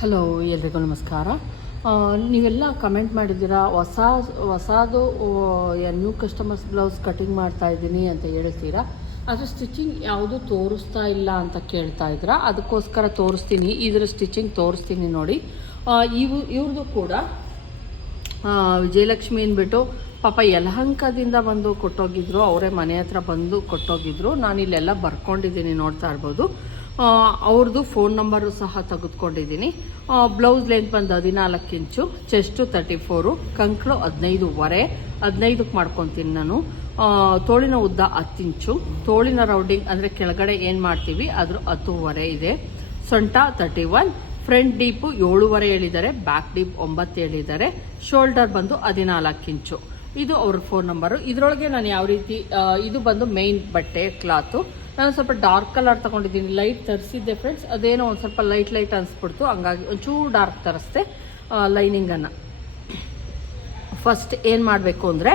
Hello ಎಲ್ರಿಗೂ ನಮಸ್ಕಾರ. ನೀವೆಲ್ಲ ಕಮೆಂಟ್ ಮಾಡಿದ್ದೀರಾ? ಹೊಸ, ಹೊಸದು ನ್ಯೂ ಕಸ್ಟಮರ್ಸ್ ಬ್ಲೌಸ್ ಕಟಿಂಗ್ ಮಾಡ್ತಾ ಇದ್ದೀನಿ ಅಂತ ಹೇಳ್ತೀರಾ? ಆದರೆ ಸ್ಟಿಚಿಂಗ್ ಯಾವುದು ತೋರಿಸ್ತಾ ಇಲ್ಲ ಅಂತ ಕೇಳ್ತಾ ಇದ್ದೀರಾ? ಅದಕ್ಕೋಸ್ಕರ ತೋರಿಸ್ತೀನಿ. ಇದರ ಸ್ಟಿಚಿಂಗ್ ತೋರಿಸ್ತೀನಿ ನೋಡಿ. ಇವು ಇವ್ರದ್ದು ಕೂಡ ವಿಜಯಲಕ್ಷ್ಮಿ ಅಂದ್ಬಿಟ್ಟು ಪಾಪ ಯಲಹಂಕದಿಂದ ಬಂದು ಕೊಟ್ಟೋಗಿದ್ರು. ಅವರೇ ಮನೆ ಹತ್ರ ಬಂದು ಕೊಟ್ಟೋಗಿದ್ರು. ನಾನು ಇಲ್ಲೆಲ್ಲ ಬರ್ಕೊಂಡಿದ್ದೀನಿ ನೋಡ್ತಾ ಇರ್ಬೋದು. ಅವ್ರದ್ದು ಫೋನ್ ನಂಬರು ಸಹ ತೆಗೆದುಕೊಂಡಿದ್ದೀನಿ. ಬ್ಲೌಸ್ ಲೆಂತ್ ಬಂದು ಹದಿನಾಲ್ಕು ಇಂಚು ಚೆಸ್ಟು ತರ್ಟಿ ಫೋರು ಕಂಕ್ಳು ಹದಿನೈದುವರೆ, ಹದಿನೈದಕ್ಕೆ ಮಾಡ್ಕೊತೀನಿ ನಾನು. ತೋಳಿನ ಉದ್ದ ಹತ್ತು ಇಂಚು, ತೋಳಿನ ರೌಂಡಿಂಗ್ ಅಂದರೆ ಕೆಳಗಡೆ ಏನು ಮಾಡ್ತೀವಿ, ಅದ್ರ ಹತ್ತುವರೆ ಇದೆ. ಸೊಂಟ ತರ್ಟಿ ಒನ್ ಫ್ರಂಟ್ ಡೀಪು ಏಳುವರೆ ಹೇಳಿದ್ದಾರೆ ಬ್ಯಾಕ್ ಡೀಪ್ ಒಂಬತ್ತು ಹೇಳಿದ್ದಾರೆ. ಶೋಲ್ಡರ್ ಬಂದು ಹದಿನಾಲ್ಕು ಇಂಚು. ಇದು ಅವ್ರ ಫೋನ್ ನಂಬರು ಇದರೊಳಗೆ ನಾನು ಯಾವ ರೀತಿ ಇದು ಬಂದು ಮೇಯ್ನ್ ಬಟ್ಟೆ ಕ್ಲಾತು ನಾನು ಸ್ವಲ್ಪ ಡಾರ್ಕ್ ಕಲರ್ ತೊಗೊಂಡಿದ್ದೀನಿ ಲೈಟ್ ತರಿಸಿದ್ದೆ ಫ್ರೆಂಡ್ಸ್ ಅದೇನೋ ಒಂದು ಸ್ವಲ್ಪ ಲೈಟ್ ಲೈಟ್ ಅನಿಸ್ಬಿಡ್ತು. ಹಂಗಾಗಿ ಒಂಚೂರು ಡಾರ್ಕ್ ತರಿಸ್ದೆ ಲೈನಿಂಗನ್ನು ಫಸ್ಟ್ ಏನು ಮಾಡಬೇಕು ಅಂದರೆ,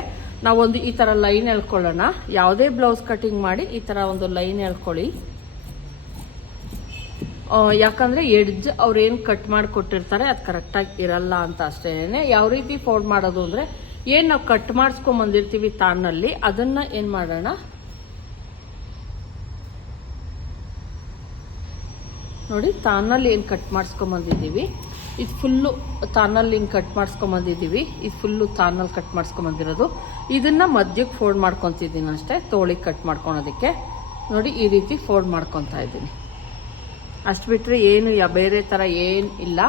ನಾವೊಂದು ಈ ಥರ ಲೈನ್ ಎಳ್ಕೊಳ್ಳೋಣ. ಯಾವುದೇ ಬ್ಲೌಸ್ ಕಟಿಂಗ್ ಮಾಡಿ ಈ ಥರ ಒಂದು ಲೈನ್ ಎಳ್ಕೊಳ್ಳಿ. ಯಾಕಂದರೆ ಎಡ್ಜ್ ಅವ್ರೇನು ಕಟ್ ಮಾಡಿ ಕೊಟ್ಟಿರ್ತಾರೆ ಅದು ಕರೆಕ್ಟಾಗಿ ಇರಲ್ಲ ಅಂತ ಅಷ್ಟೇನೆ. ಯಾವ ರೀತಿ ಫೋಲ್ಡ್ ಮಾಡೋದು ಅಂದರೆ, ಏನು ನಾವು ಕಟ್ ಮಾಡಿಸ್ಕೊಂಬಂದಿರ್ತೀವಿ ತಾನಲ್ಲಿ ಅದನ್ನು ಏನು ಮಾಡೋಣ? ನೋಡಿ ತಾನಲ್ಲಿ ಏನು ಕಟ್ ಮಾಡಿಸ್ಕೊಂಬಂದಿದ್ದೀವಿ? ಇದು ಫುಲ್ಲು ತಾನಲ್ಲಿ ಹಿಂಗೆ ಕಟ್ ಮಾಡಿಸ್ಕೊಂಬಂದಿದ್ದೀವಿ. ಇದು ಫುಲ್ಲು ತಾನಲ್ಲಿ ಕಟ್ ಮಾಡಿಸ್ಕೊಂಬಂದಿರೋದು. ಇದನ್ನು ಮಧ್ಯಕ್ಕೆ ಫೋಲ್ಡ್ ಮಾಡ್ಕೊತಿದ್ದೀನಿ ಅಷ್ಟೇ, ತೋಳಿಗೆ ಕಟ್ ಮಾಡ್ಕೊಳೋದಕ್ಕೆ. ನೋಡಿ, ಈ ರೀತಿ ಫೋಲ್ಡ್ ಮಾಡ್ಕೊತಾ ಇದ್ದೀನಿ. ಅಷ್ಟು ಬಿಟ್ಟರೆ ಏನು ಯಾ, ಬೇರೆ ಥರ ಏನು ಇಲ್ಲ.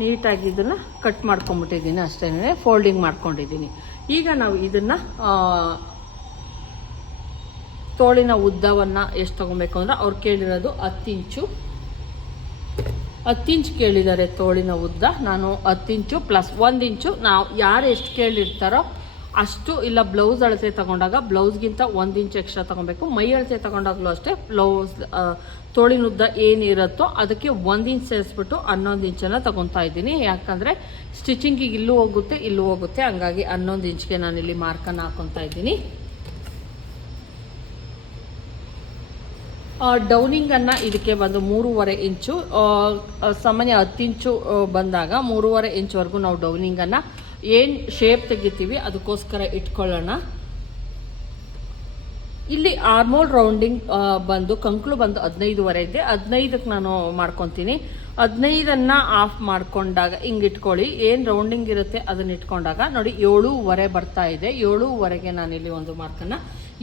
ನೀಟಾಗಿ ಇದನ್ನು ಕಟ್ ಮಾಡ್ಕೊಂಬಿಟ್ಟಿದ್ದೀನಿ ಅಷ್ಟೇ ಫೋಲ್ಡಿಂಗ್ ಮಾಡ್ಕೊಂಡಿದ್ದೀನಿ. ಈಗ ನಾವು ಇದನ್ನು ತೋಳಿನ ಉದ್ದವನ್ನು ಎಷ್ಟು ತೊಗೊಬೇಕು ಅಂದರೆ ಅವ್ರು ಕೇಳಿರೋದು ಹತ್ತು ಇಂಚು ಹತ್ತು ಇಂಚ್ ಕೇಳಿದ್ದಾರೆ ತೋಳಿನ ಉದ್ದ. ನಾನು ಹತ್ತಿಂಚು ಪ್ಲಸ್ ಒಂದು ಇಂಚು ನಾವು ಯಾರು ಎಷ್ಟು ಕೇಳಿರ್ತಾರೋ ಅಷ್ಟು ಇಲ್ಲ ಬ್ಲೌಸ್ ಅಳತೆ ತಗೊಂಡಾಗ ಬ್ಲೌಸ್ಗಿಂತ ಒಂದು ಇಂಚ್ ಎಕ್ಸ್ಟ್ರಾ ತೊಗೊಬೇಕು. ಮೈ ಅಳತೆ ತೊಗೊಂಡಾಗಲೂ ಅಷ್ಟೇ ಬ್ಲೌಸ್ ತೋಳಿನ ಉದ್ದ ಏನಿರುತ್ತೋ ಅದಕ್ಕೆ ಒಂದು ಇಂಚ್ ಸೇರಿಸ್ಬಿಟ್ಟು ಹನ್ನೊಂದು ಇಂಚನ್ನು ತೊಗೊತಾ ಇದ್ದೀನಿ. ಯಾಕಂದರೆ ಸ್ಟಿಚಿಂಗಿಗೆ ಇಲ್ಲೂ ಹೋಗುತ್ತೆ ಇಲ್ಲೂ ಹೋಗುತ್ತೆ. ಹಂಗಾಗಿ ಹನ್ನೊಂದು ಇಂಚ್ಗೆ ಇಲ್ಲಿ ಮಾರ್ಕನ್ನು ಹಾಕೊತಾ ಇದ್ದೀನಿ. ಡೌನಿಂಗನ್ನು ಇದಕ್ಕೆ ಬಂದು ಮೂರುವರೆ ಇಂಚು ಸಾಮಾನ್ಯ ಹತ್ತು ಇಂಚು ಬಂದಾಗ ಮೂರುವರೆ ಇಂಚ್ವರೆಗೂ ನಾವು ಡೌನಿಂಗನ್ನು ಏನು ಶೇಪ್ ತೆಗಿತೀವಿ ಅದಕ್ಕೋಸ್ಕರ ಇಟ್ಕೊಳ್ಳೋಣ. ಇಲ್ಲಿ ಆರ್ಮೋಲ್ ರೌಂಡಿಂಗ್ ಬಂದು ಕಂಕ್ಳು ಬಂದು ಹದಿನೈದುವರೆ ಇದೆ. ಹದಿನೈದಕ್ಕೆ ನಾನು ಮಾಡ್ಕೊತೀನಿ. ಹದಿನೈದನ್ನು ಆಫ್ ಮಾಡ್ಕೊಂಡಾಗ ಹಿಂಗೆ ಇಟ್ಕೊಳ್ಳಿ. ಏನು ರೌಂಡಿಂಗ್ ಇರುತ್ತೆ ಅದನ್ನ ಇಟ್ಕೊಂಡಾಗ ನೋಡಿ ಏಳೂವರೆ ಬರ್ತಾ ಇದೆ. ಏಳೂವರೆಗೆ ನಾನಿಲ್ಲಿ ಒಂದು ಮಾರ್ಕನ್ನು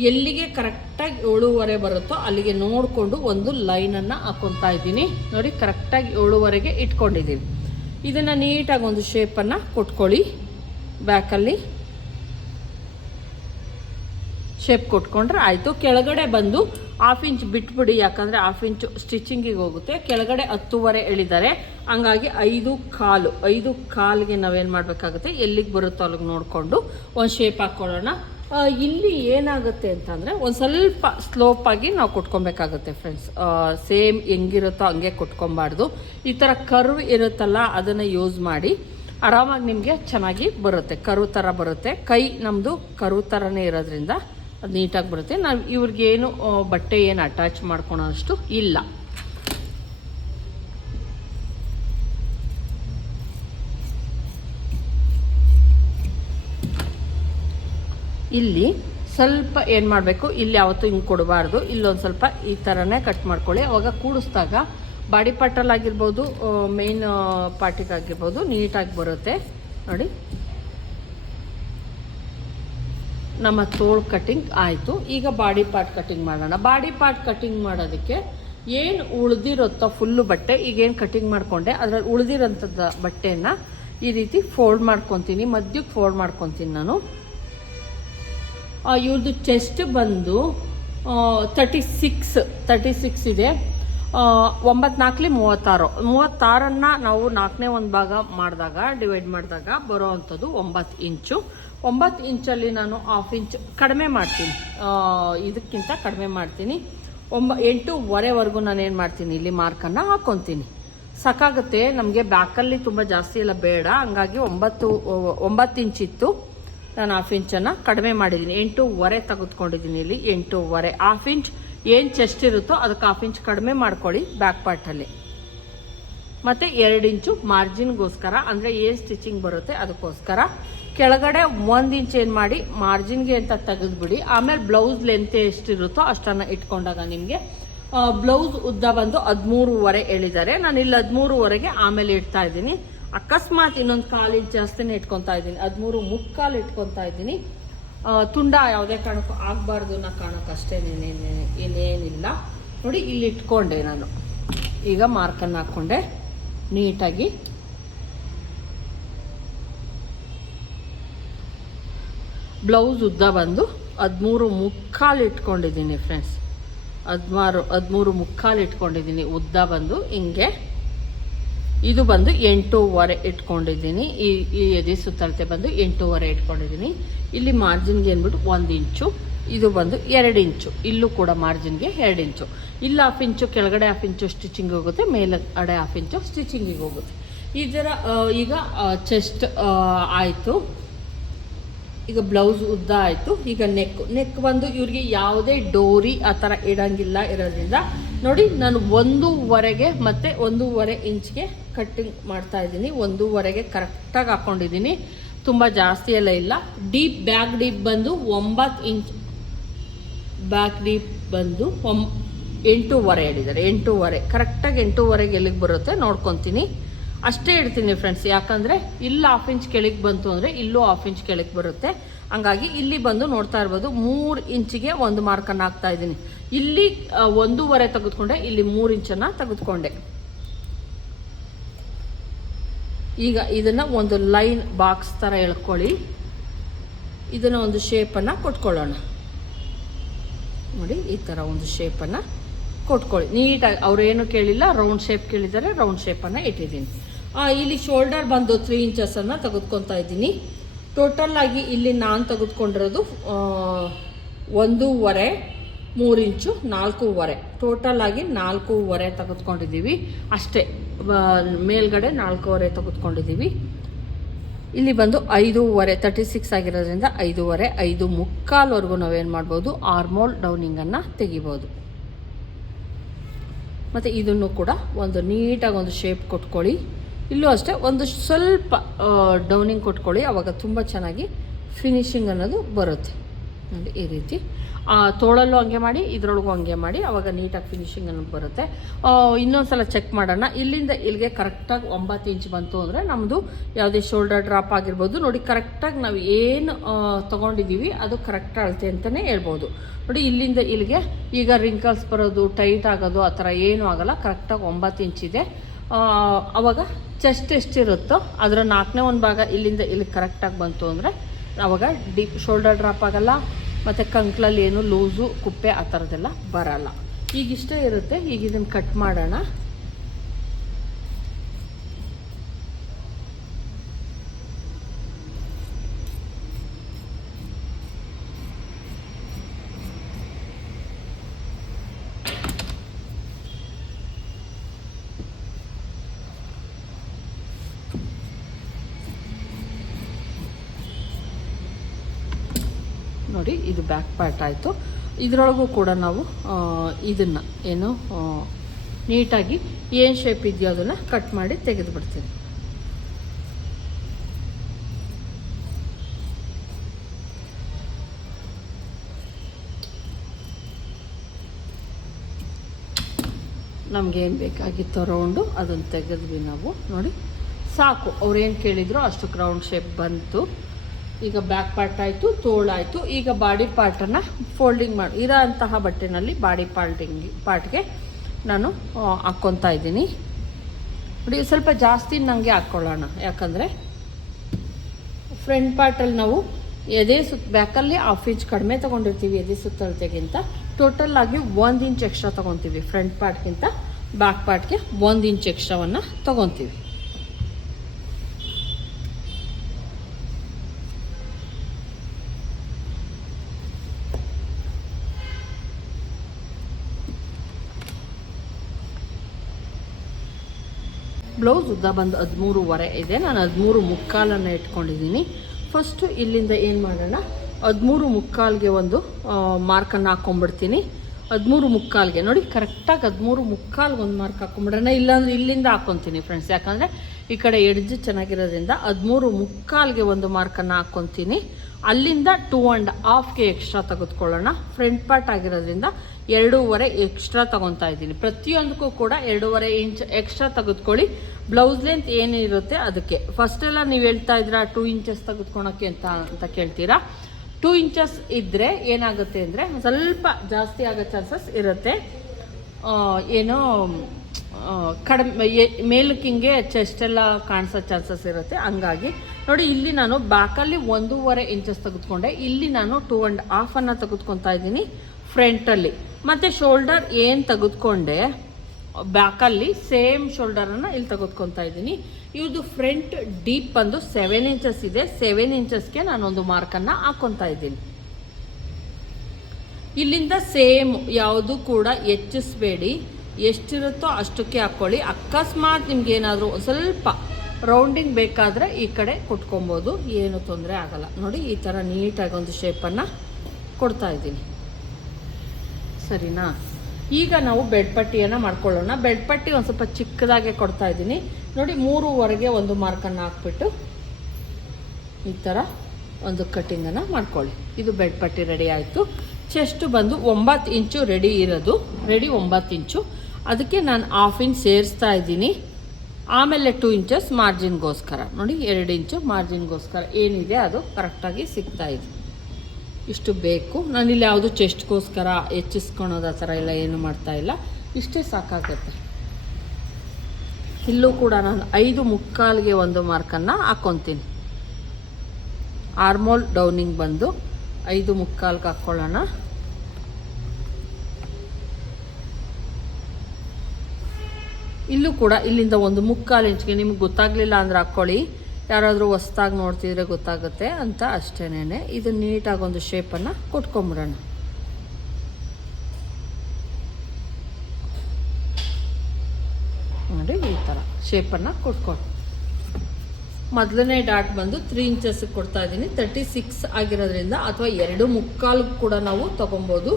ಎಲ್ಲಿಗೆ ಕರೆಕ್ಟಾಗಿ ಏಳುವರೆ ಬರುತ್ತೋ ಅಲ್ಲಿಗೆ ನೋಡಿಕೊಂಡು ಒಂದು ಲೈನನ್ನು ಹಾಕೊತಾ ಇದ್ದೀನಿ. ನೋಡಿ, ಕರೆಕ್ಟಾಗಿ ಏಳುವರೆಗೆ ಇಟ್ಕೊಂಡಿದ್ದೀನಿ ಇದನ್ನು ನೀಟಾಗಿ ಒಂದು ಶೇಪನ್ನು ಕೊಟ್ಕೊಳ್ಳಿ. ಬ್ಯಾಕಲ್ಲಿ. ಶೇಪ್ ಕೊಟ್ಕೊಂಡ್ರೆ ಆಯಿತು. ಕೆಳಗಡೆ ಬಂದು ಹಾಫ್ ಇಂಚ್ ಬಿಟ್ಬಿಡಿ, ಯಾಕಂದರೆ ಹಾಫ್ ಇಂಚು ಸ್ಟಿಚಿಂಗಿಗೆ ಹೋಗುತ್ತೆ. ಕೆಳಗಡೆ ಹತ್ತುವರೆ ಎಳಿದ್ದಾರೆ ಹಂಗಾಗಿ ಐದು ಕಾಲು, ಐದು ಕಾಲಿಗೆ ನಾವೇನು ಮಾಡಬೇಕಾಗುತ್ತೆ? ಎಲ್ಲಿಗೆ ಬರುತ್ತೋ ಅಲ್ಲಿಗೆ ನೋಡಿಕೊಂಡು ಒಂದು ಶೇಪ್ ಹಾಕ್ಕೊಳ್ಳೋಣ ಇಲ್ಲಿ ಏನಾಗುತ್ತೆ ಅಂತಂದರೆ ಒಂದು ಸ್ವಲ್ಪ ಸ್ಲೋಪಾಗಿ ನಾವು ಕೊಟ್ಕೊಬೇಕಾಗುತ್ತೆ ಫ್ರೆಂಡ್ಸ್ ಸೇಮ್ ಹೆಂಗಿರುತ್ತೋ ಹಂಗೆ ಕೊಟ್ಕೊಬಾರ್ದು. ಈ ಥರ ಕರ್ವ್ ಇರುತ್ತಲ್ಲ, ಅದನ್ನು ಯೂಸ್ ಮಾಡಿ ಆರಾಮಾಗಿ ನಿಮಗೆ ಚೆನ್ನಾಗಿ ಬರುತ್ತೆ. ಕರು ಥರ ಬರುತ್ತೆ. ಕೈ ನಮ್ಮದು ಕರು ಥರನೇ ಇರೋದ್ರಿಂದ ಅದು ನೀಟಾಗಿ ಬರುತ್ತೆ. ನಾವು ಇವ್ರಿಗೇನು ಬಟ್ಟೆ ಏನು ಅಟ್ಯಾಚ್ ಮಾಡ್ಕೊಳೋಷ್ಟು ಇಲ್ಲ. ಇಲ್ಲಿ ಸ್ವಲ್ಪ ಏನು ಮಾಡಬೇಕು? ಇಲ್ಲಿ ಯಾವತ್ತೂ ಹಿಂಗೆ ಕೊಡಬಾರ್ದು. ಇಲ್ಲೊಂದು ಸ್ವಲ್ಪ ಈ ಥರನೇ ಕಟ್ ಮಾಡ್ಕೊಳ್ಳಿ. ಅವಾಗ ಕೂಡಿಸ್ದಾಗ ಬಾಡಿ ಪಾರ್ಟಲ್ಲಾಗಿರ್ಬೋದು ಮೇನ್ ಪಾರ್ಟಿಗಾಗಿರ್ಬೋದು ನೀಟಾಗಿ ಬರುತ್ತೆ. ನೋಡಿ. ನಮ್ಮ ತೋಳು ಕಟಿಂಗ್ ಆಯಿತು. ಈಗ ಬಾಡಿ ಪಾರ್ಟ್ ಕಟಿಂಗ್ ಮಾಡೋಣ. ಬಾಡಿ ಪಾರ್ಟ್ ಕಟಿಂಗ್ ಮಾಡೋದಕ್ಕೆ ಏನು ಉಳಿದಿರುತ್ತೋ ಫುಲ್ಲು ಬಟ್ಟೆ ಈಗೇನು ಕಟಿಂಗ್ ಮಾಡಿಕೊಂಡೆ, ಅದರಲ್ಲಿ ಉಳಿದಿರೋಂಥದ್ದು ಬಟ್ಟೆನ ಈ ರೀತಿ ಫೋಲ್ಡ್ ಮಾಡ್ಕೊತೀನಿ. ಮಧ್ಯಕ್ಕೆ ಫೋಲ್ಡ್ ಮಾಡ್ಕೊತೀನಿ ನಾನು. ಇವ್ರದ್ದು ಚೆಸ್ಟ್ ಬಂದು ತರ್ಟಿ ಸಿಕ್ಸ್ ತರ್ಟಿ ಸಿಕ್ಸ್ ಇದೆ. ಒಂಬತ್ತು ನಾಲ್ಕಲಿ ಮೂವತ್ತಾರು. ಮೂವತ್ತಾರನ್ನು ನಾವು ನಾಲ್ಕನೇ ಒಂದು ಭಾಗ ಮಾಡಿದಾಗ ಡಿವೈಡ್ ಮಾಡಿದಾಗ ಬರೋ ಅಂಥದ್ದು ಒಂಬತ್ತು ಇಂಚು. ಒಂಬತ್ತು ಇಂಚಲ್ಲಿ ನಾನು ಹಾಫ್ ಇಂಚ್ ಕಡಿಮೆ ಮಾಡ್ತೀನಿ. ಇದಕ್ಕಿಂತ ಕಡಿಮೆ ಮಾಡ್ತೀನಿ. ಒಂಬ, ಎಂಟೂವರೆವರೆಗೂ ನಾನು ಏನು ಮಾಡ್ತೀನಿ, ಇಲ್ಲಿ ಮಾರ್ಕನ್ನು ಹಾಕ್ಕೊತೀನಿ ಸಾಕಾಗುತ್ತೆ, ನಮಗೆ ಬ್ಯಾಕಲ್ಲಿ ತುಂಬ ಜಾಸ್ತಿ ಎಲ್ಲ ಬೇಡ. ಹಂಗಾಗಿ ಒಂಬತ್ತು ಒಂಬತ್ತು ಇಂಚಿತ್ತು. ನಾನು ಹಾಫ್ ಇಂಚನ್ನು ಕಡಿಮೆ ಮಾಡಿದ್ದೀನಿ. ಎಂಟೂವರೆ ತೆಗೆದುಕೊಂಡಿದ್ದೀನಿ ಇಲ್ಲಿ. ಎಂಟೂವರೆ ಹಾಫ್ ಇಂಚ್ ಏನು ಚೆಸ್ಟ್ ಇರುತ್ತೋ ಅದಕ್ಕೆ ಹಾಫ್ ಇಂಚ್ ಕಡಿಮೆ ಮಾಡ್ಕೊಳ್ಳಿ ಬ್ಯಾಕ್ ಪಾರ್ಟಲ್ಲಿ ಮತ್ತು ಎರಡು ಇಂಚು ಮಾರ್ಜಿನ್ಗೋಸ್ಕರ ಅಂದರೆ ಏನು ಸ್ಟಿಚಿಂಗ್ ಬರುತ್ತೆ ಅದಕ್ಕೋಸ್ಕರ ಕೆಳಗಡೆ ಒಂದು ಇಂಚ್ ಏನು ಮಾಡಿ ಮಾರ್ಜಿನ್ಗೆ ಅಂತ ತೆಗೆದುಬಿಡಿ. ಆಮೇಲೆ ಬ್ಲೌಸ್ ಲೆಂತ್ ಎಷ್ಟಿರುತ್ತೋ ಅಷ್ಟನ್ನು ಇಟ್ಕೊಂಡಾಗ ನಿಮಗೆ ಬ್ಲೌಸ್ ಉದ್ದ ಬಂದು ಹದಿಮೂರುವರೆ ಹೇಳಿದ್ದಾರೆ ನಾನು ಇಲ್ಲಿ ಹದಿಮೂರುವರೆಗೆ ಆಮೇಲೆ ಇಡ್ತಾ ಇದ್ದೀನಿ. ಅಕಸ್ಮಾತ್ ಇನ್ನೊಂದು ಕಾಲು ಜಾಸ್ತಿನೇ ಇಟ್ಕೊತಾ ಇದ್ದೀನಿ. ಹದಿಮೂರು ಮುಕ್ಕಾಲು ಇಟ್ಕೊತಾ ಇದ್ದೀನಿ. ತುಂಡ ಯಾವುದೇ ಕಾರಣಕ್ಕೂ ಆಗಬಾರ್ದು ಅನ್ನೋ ಕಾಣೋಕ್ಕಷ್ಟೇ ಇನ್ನೇನಿಲ್ಲ. ನೋಡಿ, ಇಲ್ಲಿ ಇಟ್ಕೊಂಡೆ ನಾನು. ಈಗ ಮಾರ್ಕನ್ನು ಹಾಕ್ಕೊಂಡೆ ನೀಟಾಗಿ. ಬ್ಲೌಸ್ ಉದ್ದ ಬಂದು ಹದಿಮೂರು ಮುಕ್ಕಾಲು ಇಟ್ಕೊಂಡಿದ್ದೀನಿ ಫ್ರೆಂಡ್ಸ್ ಹದಿಮಾರು ಹದಿಮೂರು ಮುಕ್ಕಾಲು ಇಟ್ಕೊಂಡಿದ್ದೀನಿ. ಉದ್ದ ಬಂದು ಹಿಂಗೆ. ಇದು ಬಂದು ಎಂಟೂವರೆ ಇಟ್ಕೊಂಡಿದ್ದೀನಿ. ಈ ಈ ಎದೆ ಸುತ್ತಳತೆ ಬಂದು ಎಂಟೂವರೆ ಇಟ್ಕೊಂಡಿದ್ದೀನಿ. ಇಲ್ಲಿ ಮಾರ್ಜಿನ್ಗೆ ಅಂದ್ಬಿಟ್ಟು ಒಂದು ಇಂಚು, ಇದು ಬಂದು ಎರಡು ಇಂಚು. ಇಲ್ಲೂ ಕೂಡ ಮಾರ್ಜಿನ್ಗೆ ಎರಡು ಇಂಚು. ಇಲ್ಲಿ ಹಾಫ್ ಇಂಚು, ಕೆಳಗಡೆ ಹಾಫ್ ಇಂಚು ಸ್ಟಿಚಿಂಗ್ ಹೋಗುತ್ತೆ, ಮೇಲೆ ಮೇಲಗಡೆ ಹಾಫ್ ಇಂಚು ಸ್ಟಿಚಿಂಗಿಗೆ ಹೋಗುತ್ತೆ. ಇದರ ಥರ ಈಗ ಚೆಸ್ಟ್ ಆಯಿತು. ಈಗ ಬ್ಲೌಸ್ ಉದ್ದ ಆಯಿತು. ಈಗ ನೆಕ್ ನೆಕ್ ಬಂದು ಇವ್ರಿಗೆ ಯಾವುದೇ ಡೋರಿ ಆ ಥರ ಇಡಂಗಿಲ್ಲ ಇರೋದ್ರಿಂದ ನೋಡಿ ನಾನು ಒಂದೂವರೆಗೆ ಮತ್ತು ಒಂದೂವರೆ ಇಂಚ್ಗೆ ಕಟ್ಟಿಂಗ್ ಮಾಡ್ತಾ ಇದ್ದೀನಿ. ಒಂದೂವರೆಗೆ ಕರೆಕ್ಟಾಗಿ ಹಾಕ್ಕೊಂಡಿದ್ದೀನಿ ತುಂಬ ಜಾಸ್ತಿ ಎಲ್ಲ ಇಲ್ಲ. ಡೀಪ್ ಬ್ಯಾಕ್ ಡೀಪ್ ಬಂದು ಒಂಬತ್ತು ಇಂಚ್ ಬ್ಯಾಕ್ ಡೀಪ್ ಬಂದು ಒಂ, ಎಂಟೂವರೆ ಹೇಳಿದ್ದಾರೆ. ಎಂಟೂವರೆ. ಕರೆಕ್ಟಾಗಿ ಎಂಟೂವರೆಗೆ ಎಲ್ಲಿಗೆ ಬರುತ್ತೆ ನೋಡ್ಕೊತೀನಿ. ಅಷ್ಟೇ ಇಡ್ತೀನಿ ಫ್ರೆಂಡ್ಸ್ ಯಾಕಂದರೆ ಇಲ್ಲಿ ಹಾಫ್ ಇಂಚ್ ಕೆಳಗೆ ಬಂತು ಅಂದರೆ ಇಲ್ಲೂ ಹಾಫ್ ಇಂಚ್ ಕೆಳಗೆ ಬರುತ್ತೆ. ಹಂಗಾಗಿ ಇಲ್ಲಿ ಬಂದು ನೋಡ್ತಾ ಇರ್ಬೋದು ಮೂರು ಇಂಚಿಗೆ ಒಂದು ಮಾರ್ಕನ್ನು ಹಾಕ್ತಾ ಇದ್ದೀನಿ. ಇಲ್ಲಿ ಒಂದೂವರೆ ತೆಗೆದುಕೊಂಡೆ, ಇಲ್ಲಿ ಮೂರು ಇಂಚನ್ನು ತೆಗೆದುಕೊಂಡೆ. ಈಗ ಇದನ್ನು ಒಂದು ಲೈನ್ ಬಾಕ್ಸ್ ಥರ ಎಳ್ಕೊಳ್ಳಿ. ಇದನ್ನು ಒಂದು ಶೇಪನ್ನು ಕೊಟ್ಕೊಳ್ಳೋಣ. ನೋಡಿ, ಈ ಥರ ಒಂದು ಶೇಪನ್ನು ಕೊಟ್ಕೊಳ್ಳಿ. ನೀಟಾಗಿ, ಅವ್ರೇನು ಕೇಳಿಲ್ಲ ರೌಂಡ್ ಶೇಪ್ ಕೇಳಿದ್ದಾರೆ ರೌಂಡ್ ಶೇಪನ್ನು ಇಟ್ಟಿದ್ದೀನಿ. ಇಲ್ಲಿ ಶೋಲ್ಡರ್ ಬಂದು ತ್ರೀ ಇಂಚಸನ್ನು ತೆಗೆದುಕೊತಾ ಇದ್ದೀನಿ. ಟೋಟಲ್ ಆಗಿ ಇಲ್ಲಿ ನಾನು ತೆಗೆದುಕೊಂಡಿರೋದು ಒಂದೂವರೆ, ಮೂರು ಇಂಚು, ನಾಲ್ಕೂವರೆ. ಟೋಟಲ್ ಆಗಿ ನಾಲ್ಕೂವರೆ ತೆಗೆದುಕೊಂಡಿದ್ದೀವಿ. ಅಷ್ಟೇ ಮೇಲ್ಗಡೆ ನಾಲ್ಕೂವರೆ ತೆಗೆದುಕೊಂಡಿದ್ದೀವಿ. ಇಲ್ಲಿ ಬಂದು ಐದೂವರೆ ತರ್ಟಿ ಸಿಕ್ಸ್ ಆಗಿರೋದ್ರಿಂದ ಐದೂವರೆ, ಐದು ಮುಕ್ಕಾಲ್ವರೆಗೂ ನಾವೇನು ಮಾಡ್ಬೋದು ಆರ್ಮೋಲ್ ಡೌನಿಂಗನ್ನು ತೆಗಿಬೋದು. ಮತ್ತು ಇದನ್ನು ಕೂಡ ಒಂದು ನೀಟಾಗಿ ಒಂದು ಶೇಪ್ ಕೊಟ್ಕೊಳ್ಳಿ. ಇಲ್ಲೂ ಅಷ್ಟೇ ಒಂದು ಸ್ವಲ್ಪ ಡೌನಿಂಗ್ ಕೊಟ್ಕೊಳ್ಳಿ ಆವಾಗ ತುಂಬ ಚೆನ್ನಾಗಿ ಫಿನಿಶಿಂಗ್ ಅನ್ನೋದು ಬರುತ್ತೆ. ನೋಡಿ ಈ ರೀತಿ. ಆ, ತೋಳಲ್ಲೂ ಹಂಗೆ ಮಾಡಿ ಇದರೊಳಗೂ ಹಂಗೆ ಮಾಡಿ ಆವಾಗ ನೀಟಾಗಿ ಫಿನಿಶಿಂಗ್ ಅನ್ನೋದು ಬರುತ್ತೆ. ಇನ್ನೊಂದು ಸಲ ಚೆಕ್ ಮಾಡೋಣ. ಇಲ್ಲಿಂದ ಇಲ್ಲಿಗೆ ಕರೆಕ್ಟಾಗಿ ಒಂಬತ್ತು ಇಂಚ್ ಬಂತು ಅಂದರೆ ನಮ್ಮದು ಯಾವುದೇ ಶೋಲ್ಡರ್ ಡ್ರಾಪ್ ಆಗಿರ್ಬೋದು. ನೋಡಿ ಕರೆಕ್ಟಾಗಿ ನಾವು ಏನು ತೊಗೊಂಡಿದ್ದೀವಿ ಅದು ಕರೆಕ್ಟ್ ಅಳತೆ ಅಂತಲೇ ಹೇಳ್ಬೋದು. ನೋಡಿ ಇಲ್ಲಿಂದ ಇಲ್ಲಿಗೆ ಈಗ ರಿಂಕಲ್ಸ್ ಬರೋದು ಟೈಟ್ ಆಗೋದು ಆ ಥರ ಏನೂ ಆಗೋಲ್ಲ. ಕರೆಕ್ಟಾಗಿ ಒಂಬತ್ತು ಇಂಚ್ ಆ, ಅವಾಗ ಚೆಸ್ಟ್ ಎಷ್ಟಿರುತ್ತೋ ಅದರ ನಾಲ್ಕನೇ ಒಂದು ಭಾಗ ಇಲ್ಲಿಂದ ಇಲ್ಲಿ ಕರೆಕ್ಟಾಗಿ ಬಂತು ಅಂದರೆ ಅವಾಗ ಡೀಪ್ ಶೋಲ್ಡರ್ ಡ್ರಾಪ್ ಆಗಲ್ಲ, ಮತ್ತು ಕಂಕ್ಲಲ್ಲಿ ಏನು ಲೂಸು, ಕುಪ್ಪೆ ಆ ಥರದ್ದೆಲ್ಲ ಬರಲ್ಲ. ಈಗ ಇಷ್ಟೇ ಇರುತ್ತೆ, ಈಗ ಇದನ್ನು ಕಟ್ ಮಾಡೋಣ. ನೋಡಿ ಇದು ಬ್ಯಾಕ್ ಪಾರ್ಟ್ ಆಯಿತು. ಇದರೊಳಗೂ ಕೂಡ ನಾವು ಇದನ್ನು ಏನು ನೀಟಾಗಿ ಏನು ಶೇಪ್ ಇದೆಯೋ ಅದನ್ನು ಕಟ್ ಮಾಡಿ ತೆಗೆದು ಬಿಡ್ತೀನಿ ನಮಗೇನು ಬೇಕಾಗಿತ್ತು ರೌಂಡು ಅದನ್ನು ತೆಗೆದ್ವಿ ನಾವು. ನೋಡಿ, ಸಾಕು. ಅವ್ರೇನು ಕೇಳಿದ್ರು ಅಷ್ಟು ರೌಂಡ್ ಶೇಪ್ ಬಂತು. ಈಗ ಬ್ಯಾಕ್ ಪಾರ್ಟ್ ಆಯಿತು ತೋಳಾಯಿತು ಈಗ ಬಾಡಿ ಪಾರ್ಟನ್ನು ಫೋಲ್ಡಿಂಗ್ ಮಾಡಿ. ಇರೋ ಅಂತಹ ಬಟ್ಟೆನಲ್ಲಿ ಬಾಡಿ ಪಾರ್ಟಿಂಗ್ ಪಾರ್ಟ್ಗೆ ನಾನು ಹಾಕ್ಕೊತಾ ಇದ್ದೀನಿ. ನೋಡಿ, ಸ್ವಲ್ಪ ಜಾಸ್ತಿ ನನಗೆ ಹಾಕ್ಕೊಳ್ಳೋಣ. ಯಾಕಂದರೆ ಫ್ರಂಟ್ ಪಾರ್ಟಲ್ಲಿ ನಾವು ಎದೆ ಸುತ್ತ ಬ್ಯಾಕಲ್ಲಿ ಹಾಫ್ ಇಂಚ್ ಕಡಿಮೆ ತೊಗೊಂಡಿರ್ತೀವಿ ಎದೆ ಸುತ್ತಳತೆಗಿಂತ. ಟೋಟಲ್ ಆಗಿ ಒಂದು ಇಂಚ್ ಎಕ್ಸ್ಟ್ರಾ ತೊಗೊತೀವಿ ಫ್ರಂಟ್ ಪಾರ್ಟ್ಗಿಂತ ಬ್ಯಾಕ್ ಪಾರ್ಟ್ಗೆ ಒಂದು ಇಂಚ್ ಎಕ್ಸ್ಟ್ರಾವನ್ನು ತೊಗೊತೀವಿ. ಬ್ಲೌಸ್ ಉದ್ದ ಬಂದು ಹದಿಮೂರುವರೆ ಇದೆ. ನಾನು ಹದಿಮೂರು ಮುಕ್ಕಾಲನ್ನು ಇಟ್ಕೊಂಡಿದ್ದೀನಿ. ಫಸ್ಟು ಇಲ್ಲಿಂದ ಏನು ಮಾಡೋಣ? ಹದಿಮೂರು ಮುಕ್ಕಾಲ್ಗೆ ಒಂದು ಮಾರ್ಕನ್ನು ಹಾಕ್ಕೊಂಡ್ಬಿಡ್ತೀನಿ ಹದಿಮೂರು ಮುಕ್ಕಾಲ್ಗೆ. ನೋಡಿ ಕರೆಕ್ಟಾಗಿ ಹದಿಮೂರು ಮುಕ್ಕಾಲ್ಗೆ ಒಂದು ಮಾರ್ಕ್ ಹಾಕೊಂಡ್ಬಿಡೋಣ. ಇಲ್ಲಾಂದ್ರೆ ಇಲ್ಲಿಂದ ಹಾಕ್ಕೊತೀನಿ ಫ್ರೆಂಡ್ಸ್ ಯಾಕಂದರೆ ಈ ಕಡೆ ಎಡ್ಜ್ ಚೆನ್ನಾಗಿರೋದ್ರಿಂದ ಹದಿಮೂರು ಮುಕ್ಕಾಲ್ಗೆ ಒಂದು ಮಾರ್ಕನ್ನು ಹಾಕ್ಕೊತೀನಿ ಅಲ್ಲಿಂದ ಟೂ ಆ್ಯಂಡ್ ಹಾಫ್ಗೆ ಎಕ್ಸ್ಟ್ರಾ ತೆಗೆದುಕೊಳ್ಳೋಣ. ಫ್ರಂಟ್ ಪಾರ್ಟ್ ಆಗಿರೋದ್ರಿಂದ ಎರಡೂವರೆ ಎಕ್ಸ್ಟ್ರಾ ತಗೊತಾ ಇದ್ದೀನಿ. ಪ್ರತಿಯೊಂದಕ್ಕೂ ಕೂಡ ಎರಡೂವರೆ ಇಂಚ್ ಎಕ್ಸ್ಟ್ರಾ ತೆಗೆದುಕೊಳ್ಳಿ. ಬ್ಲೌಸ್ ಲೆಂತ್ ಏನಿರುತ್ತೆ ಅದಕ್ಕೆ. ಫಸ್ಟೆಲ್ಲ ನೀವು ಹೇಳ್ತಾ ಇದ್ದೀರಾ ಟೂ ಇಂಚಸ್ ತೆಗೆದುಕೊಳಕ್ಕೆ ಅಂತ ಅಂತ ಕೇಳ್ತೀರಾ? ಟೂ ಇಂಚಸ್ ಇದ್ದರೆ ಏನಾಗುತ್ತೆ ಅಂದರೆ ಸ್ವಲ್ಪ ಜಾಸ್ತಿ ಆಗೋ ಚಾನ್ಸಸ್ ಇರುತ್ತೆ. ಏನು ಕಡಿಮೆ ಮೇಲಕ್ಕಿಂಗೆ ಚೆಸ್ಟ್ ಎಲ್ಲ ಕಾಣಿಸೋ ಚಾನ್ಸಸ್ ಇರುತ್ತೆ. ಹಂಗಾಗಿ ನೋಡಿ, ಇಲ್ಲಿ ನಾನು ಬ್ಯಾಕಲ್ಲಿ ಒಂದೂವರೆ ಇಂಚಸ್ ತೆಗೆದುಕೊಂಡೆ. ಇಲ್ಲಿ ನಾನು ಟೂ ಆ್ಯಂಡ್ ಹಾಫನ್ನು ತೆಗೆದುಕೊತಾ ಇದ್ದೀನಿ ಫ್ರಂಟಲ್ಲಿ ಮತ್ತು ಶೋಲ್ಡರ್ ಏನು ತೆಗೆದುಕೊಂಡೆ? ಬ್ಯಾಕಲ್ಲಿ ಸೇಮ್ ಶೋಲ್ಡರನ್ನು ಇಲ್ಲಿ ತೆಗೆದುಕೊತಾ ಇದ್ದೀನಿ. ಇವ್ರದ್ದು ಫ್ರಂಟ್ ಡೀಪ್ ಬಂದು ಸೆವೆನ್ ಇಂಚಸ್ ಇದೆ. ಸೆವೆನ್ ಇಂಚಸ್ಗೆ ನಾನೊಂದು ಮಾರ್ಕನ್ನು ಹಾಕ್ಕೊತಾ ಇದ್ದೀನಿ. ಇಲ್ಲಿಂದ ಸೇಮ್ ಯಾವುದು ಕೂಡ ಹೆಚ್ಚಿಸ್ಬೇಡಿ. ಎಷ್ಟಿರುತ್ತೋ ಅಷ್ಟಕ್ಕೆ ಹಾಕ್ಕೊಳ್ಳಿ. ಅಕಸ್ಮಾತ್ ನಿಮ್ಗೆ ಏನಾದರೂ ಸ್ವಲ್ಪ ರೌಂಡಿಂಗ್ ಬೇಕಾದರೆ ಈ ಕಡೆ ಕೊಟ್ಕೊಬೋದು. ಏನು ತೊಂದರೆ ಆಗಲ್ಲ. ನೋಡಿ, ಈ ಥರ ನೀಟಾಗಿ ಒಂದು ಶೇಪನ್ನು ಕೊಡ್ತಾ ಇದ್ದೀನಿ. ಸರಿನಾ? ಈಗ ನಾವು ಬೆಡ್ ಪಟ್ಟಿಯನ್ನು ಮಾಡ್ಕೊಳ್ಳೋಣ. ಬೆಡ್ ಪಟ್ಟಿ ಒಂದು ಸ್ವಲ್ಪ ಚಿಕ್ಕದಾಗೆ ಕೊಡ್ತಾ ಇದ್ದೀನಿ. ನೋಡಿ, ಮೂರುವರೆಗೆ ಒಂದು ಮಾರ್ಕನ್ನು ಹಾಕ್ಬಿಟ್ಟು ಈ ಥರ ಒಂದು ಕಟ್ಟಿಂಗನ್ನು ಮಾಡ್ಕೊಳ್ಳಿ. ಇದು ಬೆಡ್ ಪಟ್ಟಿ ರೆಡಿ ಆಯಿತು. ಚೆಸ್ಟ್ ಬಂದು ಒಂಬತ್ತು ಇಂಚು ರೆಡಿ ಇರೋದು. ರೆಡಿ ಒಂಬತ್ತು ಇಂಚು. ಅದಕ್ಕೆ ನಾನು ಹಾಫ್ ಇಂಚ್ ಸೇರಿಸ್ತಾ ಇದ್ದೀನಿ. ಆಮೇಲೆ ಟೂ ಇಂಚಸ್ ಮಾರ್ಜಿನ್ಗೋಸ್ಕರ ನೋಡಿ, ಎರಡು ಇಂಚು ಮಾರ್ಜಿನ್ಗೋಸ್ಕರ ಏನಿದೆ ಅದು ಕರೆಕ್ಟಾಗಿ ಸಿಗ್ತಾ ಇದೆ. ಇಷ್ಟು ಬೇಕು. ನಾನಿಲ್ಲಿ ಯಾವುದು ಚೆಸ್ಟ್ಗೋಸ್ಕರ ಹೆಚ್ಚಿಸ್ಕೊಳೋದು ಆ ಥರ ಎಲ್ಲ ಏನು ಮಾಡ್ತಾಯಿಲ್ಲ ಇಷ್ಟೇ ಸಾಕಾಗುತ್ತೆ. ಇಲ್ಲೂ ಕೂಡ ನಾನು ಐದು ಮುಕ್ಕಾಲಿಗೆ ಒಂದು ಮಾರ್ಕನ್ನು ಹಾಕ್ಕೊತೀನಿ ಆರ್ಮೋಲ್ ಡೌನಿಂಗ್ ಬಂದು ಐದು ಮುಕ್ಕಾಲ್ಗೆ ಹಾಕ್ಕೊಳ್ಳೋಣ ಇಲ್ಲೂ ಕೂಡ ಇಲ್ಲಿಂದ ಒಂದು ಮುಕ್ಕಾಲು ಇಂಚಿಗೆ ನಿಮ್ಗೆ ಗೊತ್ತಾಗಲಿಲ್ಲ ಅಂದ್ರೆ ಹಾಕ್ಕೊಳ್ಳಿ ಯಾರಾದರೂ ಹೊಸ್ದಾಗಿ ನೋಡ್ತಿದ್ರೆ ಗೊತ್ತಾಗುತ್ತೆ ಅಂತ ಅಷ್ಟೇನೆ ಇದು ನೀಟಾಗಿ ಒಂದು ಶೇಪನ್ನು ಕೊಟ್ಕೊಂಬಿಡೋಣ. ನೋಡಿ ಈ ಥರ ಶೇಪನ್ನು ಕೊಟ್ಕೊಂಡು ಮೊದಲನೇ ಡಾಟ್ ಬಂದು ತ್ರೀ ಇಂಚಸ್ ಕೊಡ್ತಾ ಇದ್ದೀನಿ. ತರ್ಟಿ ಸಿಕ್ಸ್ ಆಗಿರೋದ್ರಿಂದ ಅಥವಾ ಎರಡು ಮುಕ್ಕಾಲು ಕೂಡ ನಾವು ತೊಗೊಬೋದು.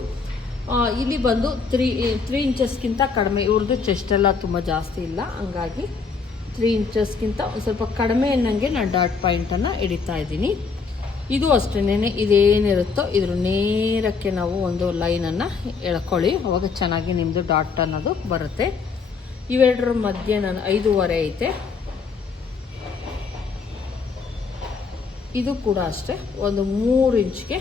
ಇಲ್ಲಿ ಬಂದು ತ್ರೀ ತ್ರೀ ಇಂಚಸ್ಗಿಂತ ಕಡಿಮೆ. ಇವ್ರದ್ದು ಚೆಸ್ಟ್ ಎಲ್ಲ ತುಂಬ ಜಾಸ್ತಿ ಇಲ್ಲ. ಹಂಗಾಗಿ ತ್ರೀ ಇಂಚಸ್ಗಿಂತ ಒಂದು ಸ್ವಲ್ಪ ಕಡಿಮೆ ಅನ್ನಂಗೆ ನಾನು ಡಾಟ್ ಪಾಯಿಂಟನ್ನು ಹಿಡಿತಾ ಇದ್ದೀನಿ. ಇದು ಅಷ್ಟೇನೆ ಇದೇನಿರುತ್ತೋ ಇದ್ರ ನೇರಕ್ಕೆ ನಾವು ಒಂದು ಲೈನನ್ನು ಎಳ್ಕೊಳ್ಳಿ. ಅವಾಗ ಚೆನ್ನಾಗಿ ನಿಮ್ಮದು ಡಾಟ್ ಅನ್ನೋದು ಬರುತ್ತೆ. ಇವೆರಡರ ಮಧ್ಯೆ ನಾನು ಐದೂವರೆ ಐತೆ. ಇದು ಕೂಡ ಅಷ್ಟೇ, ಒಂದು ಮೂರು ಇಂಚ್ಗೆ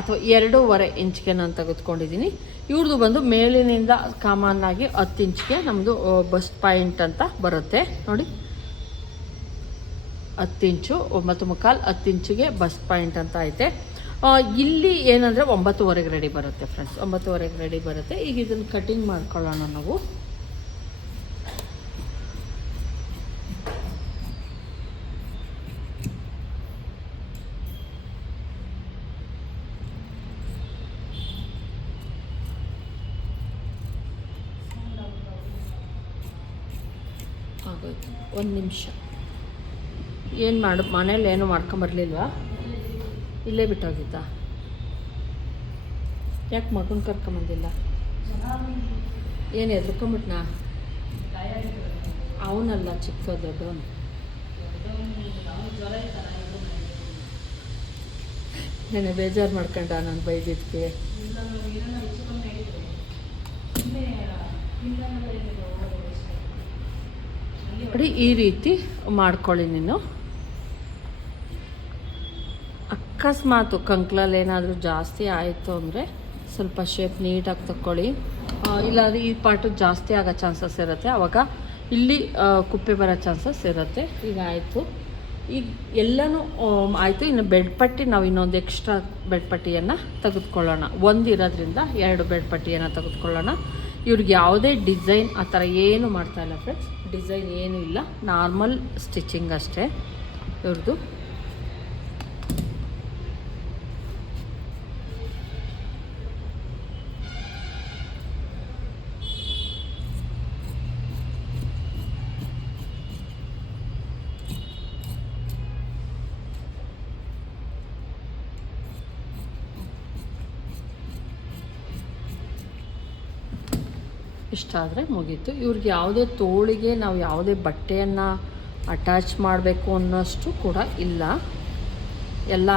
ಅಥವಾ ಎರಡೂವರೆ ಇಂಚ್ಗೆ ನಾನು ತೆಗೆದುಕೊಂಡಿದ್ದೀನಿ. ಇವ್ರದ್ದು ಬಂದು ಮೇಲಿನಿಂದ ಕಾಮನ್ ಆಗಿ ಹತ್ತು ಇಂಚ್ಗೆ ನಮ್ಮದು ಬಸ್ಟ್ ಪಾಯಿಂಟ್ ಅಂತ ಬರುತ್ತೆ. ನೋಡಿ. ಹತ್ತು ಇಂಚು, ಒಂಬತ್ತು ಮುಕ್ಕಾಲು ಹತ್ತು ಇಂಚಿಗೆ ಬಸ್ ಪಾಯಿಂಟ್ ಅಂತ ಐತೆ. ಇಲ್ಲಿ ಏನಂದರೆ ಒಂಬತ್ತುವರೆಗೆ ರೆಡಿ ಬರುತ್ತೆ ಫ್ರೆಂಡ್ಸ್ ಒಂಬತ್ತುವರೆಗೆ ರೆಡಿ ಬರುತ್ತೆ. ಈಗ ಇದನ್ನು ಕಟಿಂಗ್ ಮಾಡ್ಕೊಳ್ಳೋಣ ನಾವು. ಒಂದು ನಿಮಿಷ. ಏನು ಮಾಡು, ಮನೇಲಿ ಏನು ಮಾಡ್ಕೊಂಬರ್ಲಿಲ್ವಾ ಇಲ್ಲೇ ಬಿಟ್ಟೋಗಿದ್ದ. ಯಾಕೆ ಮಗನ ಕರ್ಕೊಂಬಂದಿಲ್ಲ ಏನು ಎದ್ಕೊಂಬಿಟ್ನಾ ಅವನಲ್ಲ ಚಿಕ್ಕ ದೊಡ್ಡವನು. ನೆನೆ ಬೇಜಾರು ಮಾಡ್ಕೊಂಡ ನಾನು ಬೈದಿದ್ದಕ್ಕೆ ನೋಡಿ, ಈ ರೀತಿ ಮಾಡ್ಕೊಳ್ಳಿ ನೀನು. ಅಕಸ್ಮಾತು ಕಂಕ್ಲಲ್ಲಿ ಏನಾದರೂ ಜಾಸ್ತಿ ಆಯಿತು ಅಂದರೆ ಸ್ವಲ್ಪ ಶೇಪ್ ನೀಟಾಗಿ ತಕ್ಕೊಳ್ಳಿ. ಇಲ್ಲ ಇಲ್ಲಾಂದರೆ ಈ ಪಾರ್ಟು ಜಾಸ್ತಿ ಆಗೋ ಚಾನ್ಸಸ್ ಇರುತ್ತೆ. ಆವಾಗ ಇಲ್ಲಿ ಕುಪ್ಪೆ ಬರೋ ಚಾನ್ಸಸ್ ಇರುತ್ತೆ. ಈಗ ಆಯಿತು. ಈಗ ಎಲ್ಲನೂ ಆಯಿತು. ಇನ್ನು ಬೆಡ್ಪಟ್ಟಿ ನಾವು ಇನ್ನೊಂದು ಎಕ್ಸ್ಟ್ರಾ ಬೆಡ್ಪಟ್ಟಿಯನ್ನು ತೆಗೆದುಕೊಳ್ಳೋಣ. ಒಂದು ಇರೋದ್ರಿಂದ ಎರಡು ಬೆಡ್ಪಟ್ಟಿಯನ್ನು ತೆಗೆದುಕೊಳ್ಳೋಣ. ಇವ್ರಿಗೆ ಯಾವುದೇ ಡಿಸೈನ್ ಆ ಥರ ಏನು ಮಾಡ್ತಾಯಿಲ್ಲ ಫ್ರೆಂಡ್ಸ್ ಡಿಸೈನ್ ಏನೂ ಇಲ್ಲ. ನಾರ್ಮಲ್ ಸ್ಟಿಚಿಂಗ್ ಅಷ್ಟೇ. ಇವ್ರದ್ದು ಇಷ್ಟ ಆದರೆ ಮುಗೀತು. ಇವ್ರಿಗೆ ಯಾವುದೇ ತೋಳಿಗೆ ನಾವು ಯಾವುದೇ ಬಟ್ಟೆಯನ್ನು ಅಟ್ಯಾಚ್ ಮಾಡಬೇಕು ಅನ್ನೋಷ್ಟು ಕೂಡ ಇಲ್ಲ. ಎಲ್ಲ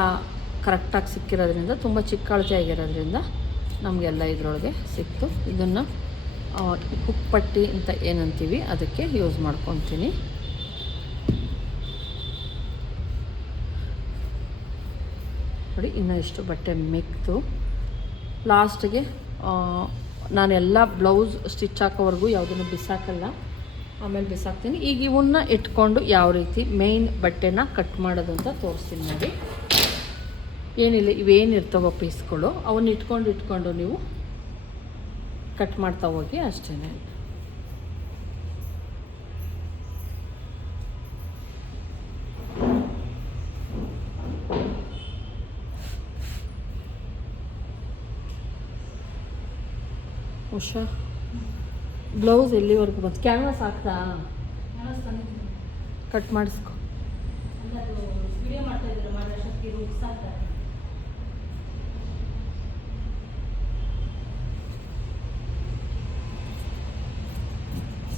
ಕರೆಕ್ಟಾಗಿ ಸಿಕ್ಕಿರೋದ್ರಿಂದ, ತುಂಬ ಚಿಕ್ಕ ಅಳತೆ ಆಗಿರೋದ್ರಿಂದ ನಮಗೆಲ್ಲ ಇದರೊಳಗೆ ಸಿಕ್ತು. ಇದನ್ನು ಪಟ್ಟಿ ಅಂತ ಏನಂತೀವಿ, ಅದಕ್ಕೆ ಯೂಸ್ ಮಾಡ್ಕೊತೀನಿ. ನೋಡಿ, ಇನ್ನೂ ಇಷ್ಟು ಬಟ್ಟೆ ಮೆಕ್ತು. ಲಾಸ್ಟಿಗೆ ನಾನೆಲ್ಲ ಬ್ಲೌಸ್ ಸ್ಟಿಚ್ ಹಾಕೋವರೆಗೂ ಯಾವುದನ್ನು ಬಿಸಾಕಲ್ಲ. ಆಮೇಲೆ ಬಿಸಾಕ್ತೀನಿ. ಈಗ ಇವನ್ನ ಇಟ್ಕೊಂಡು ಯಾವ ರೀತಿ ಮೇಯ್ನ್ ಬಟ್ಟೆನ ಕಟ್ ಮಾಡೋದು ಅಂತ ತೋರಿಸ್ತೀನಿ ನೋಡಿ. ಏನಿಲ್ಲ, ಇವೇನಿರ್ತಾವ ಪೀಸ್ಗಳು. ಅವನ್ನ ಇಟ್ಕೊಂಡು ಇಟ್ಕೊಂಡು ನೀವು ಕಟ್ ಮಾಡ್ತಾ ಹೋಗಿ ಅಷ್ಟೇ ಉಷಾ. ಬ್ಲೌಸ್ ಎಲ್ಲಿವರೆಗೂ ಬಂತು? ಕ್ಯಾನ್ವಾಸ್ ಹಾಕ್ತಾ ಕಟ್ ಮಾಡಿಸ್ಕೊ.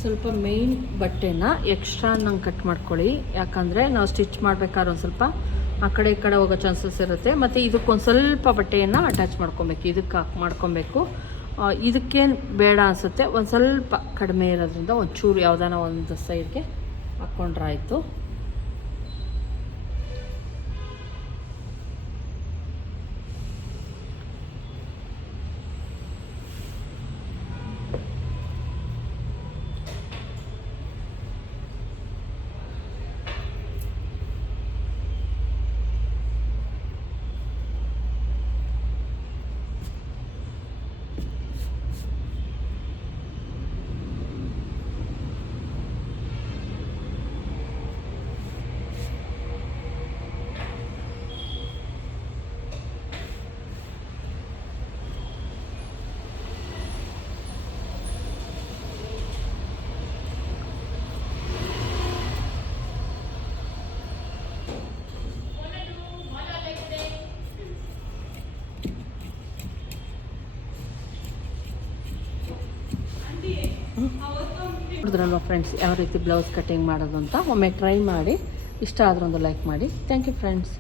ಸ್ವಲ್ಪ ಮೇಯ್ನ್ ಬಟ್ಟೆನ ಎಕ್ಸ್ಟ್ರಾ ನಂಗೆ ಕಟ್ ಮಾಡ್ಕೊಳ್ಳಿ. ಯಾಕಂದರೆ ನಾವು ಸ್ಟಿಚ್ ಮಾಡಬೇಕಾದ್ರೆ ಒಂದು ಸ್ವಲ್ಪ ಆ ಕಡೆ ಈ ಕಡೆ ಹೋಗೋ ಚಾನ್ಸಸ್ ಇರುತ್ತೆ. ಮತ್ತು ಇದಕ್ಕೊಂದು ಸ್ವಲ್ಪ ಬಟ್ಟೆಯನ್ನು ಅಟ್ಯಾಚ್ ಮಾಡ್ಕೊಬೇಕು. ಇದಕ್ಕೆ ಹಾಕಿ ಮಾಡ್ಕೊಬೇಕು. ಇದಕ್ಕೇನು ಬೇಡ ಅನಿಸುತ್ತೆ. ಒಂದು ಸ್ವಲ್ಪ ಕಡಿಮೆ ಇರೋದ್ರಿಂದ ಒಂಚೂರು ಯಾವುದಾನ ಒಂದು ಸೈಡ್ಗೆ ಹಾಕ್ಕೊಂಡ್ರಾಯ್ತು ನೋಡಿದ್ರಲ್ವ ಫ್ರೆಂಡ್ಸ್ ಯಾವ ರೀತಿ ಬ್ಲೌಸ್ ಕಟ್ಟಿಂಗ್ ಮಾಡೋದು ಅಂತ? ಒಮ್ಮೆ ಟ್ರೈ ಮಾಡಿ, ಇಷ್ಟ ಆದ್ರೊಂದು ಲೈಕ್ ಮಾಡಿ. Thank you friends